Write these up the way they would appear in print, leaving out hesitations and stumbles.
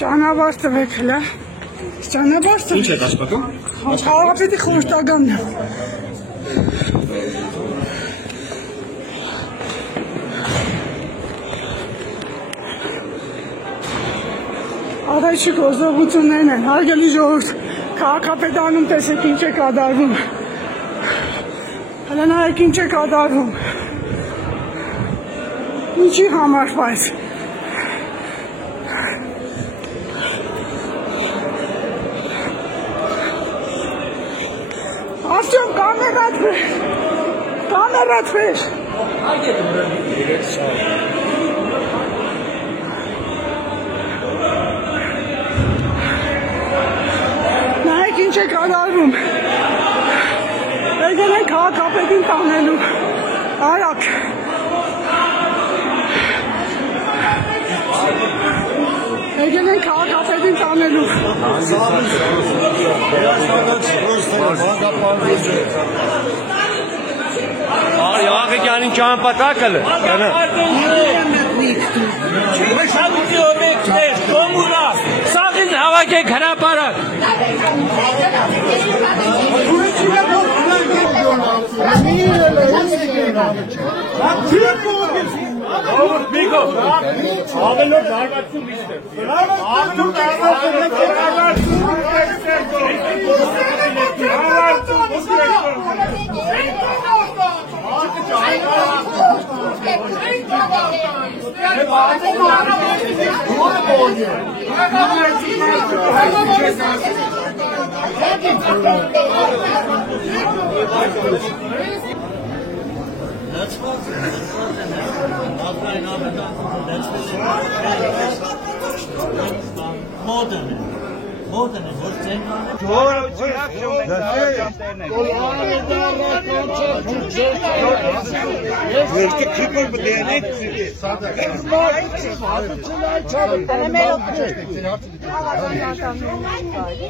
Ճանապարհ տվեք հլը։ Ճանապարհ տվեք։ Ինչ եք աշխատում։ Խաղապետի խորհրդականն է։ Առաջի գործողություններն են, հարգելի ժողովուրդ, քաղաքապետարանում տեսեք ինչ է կատարվում։ Հələ նայեք ինչ է կատարվում։ Ինչի համար բայց։ Արտյոմ, կամերատվեր։ Նայեք ինչ է կատարվում։ Եկել են քաղաքապետին տանելու, արագ։ Եկել են քաղաքապետին տանելու։ Աղեկյանին ճամպատակը լը։ Սաղին հավաք եք հրապարակ։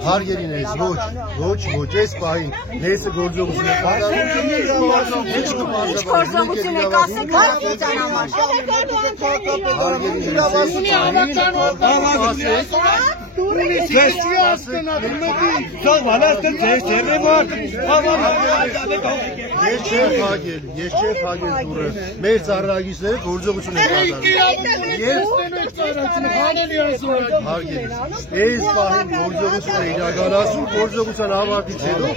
Հարգելիներս, ոչ, այս պահին ներսը գործողություն է կատարվում։ Ինչ գործողություն է կասեք հարցության համար։ Ես չեմ փակել դուրը։ Մեր ծառայիչները գործողություն են կատարում։ Այս պահին գործողություն է իրականացում, գործողության ավարտից հետո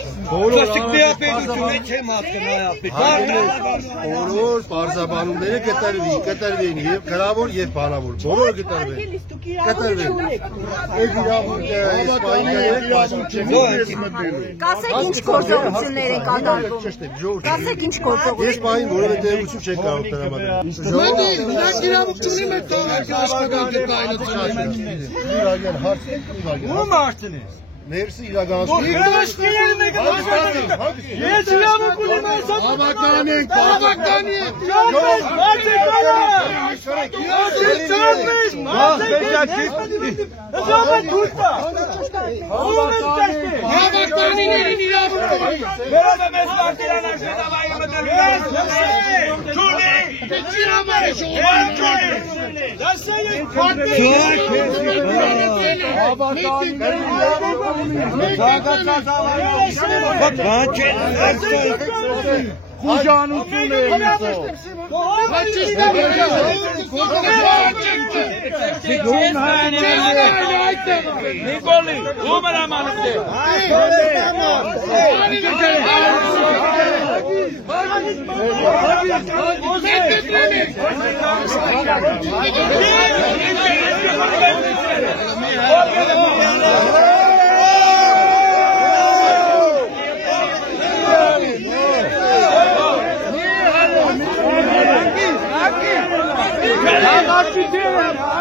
բոլոր պարզաբանումները կտրվեն եւ գրավոր եւ բանավոր, բոլորը կտրվեն։ Կասեք ինչ գործողություններ են կատարվում։ Կասեք ինչ գործողություն։ Ես պահին որևէ տեղություն չեք կարող տրամադրել։ Ներսի իրականացում։ Ես իրավունք ունեմ այս Բավականին։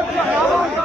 Haki